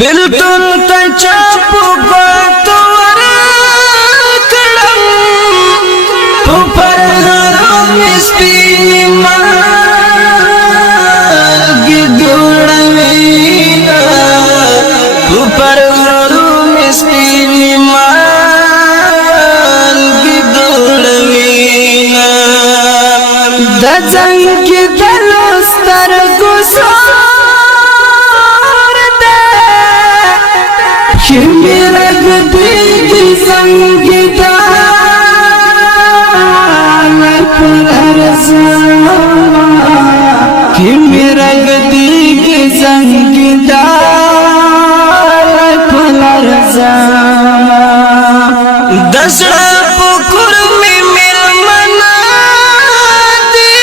بلتون تچاپو باتو ورکڑم پوپر غرام اسپینی مالگی دوڑوینا پوپر غرام اسپینی مالگی دوڑوینا دا زنگ کی دلستر گسار میرا گدی سنگیتا پر رضا میرا گدی سنگیتا پر رضا دسڑا پکر میں میرا منا دی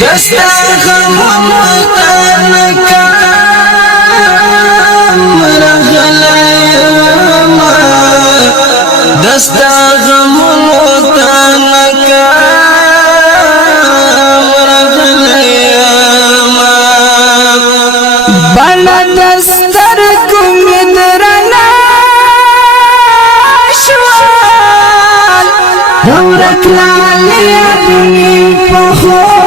دستا غمتا نکا دستا غمونو تانکا مرغلیاما بلا دستر کمید رناشوال دورک لالی اپنی پخو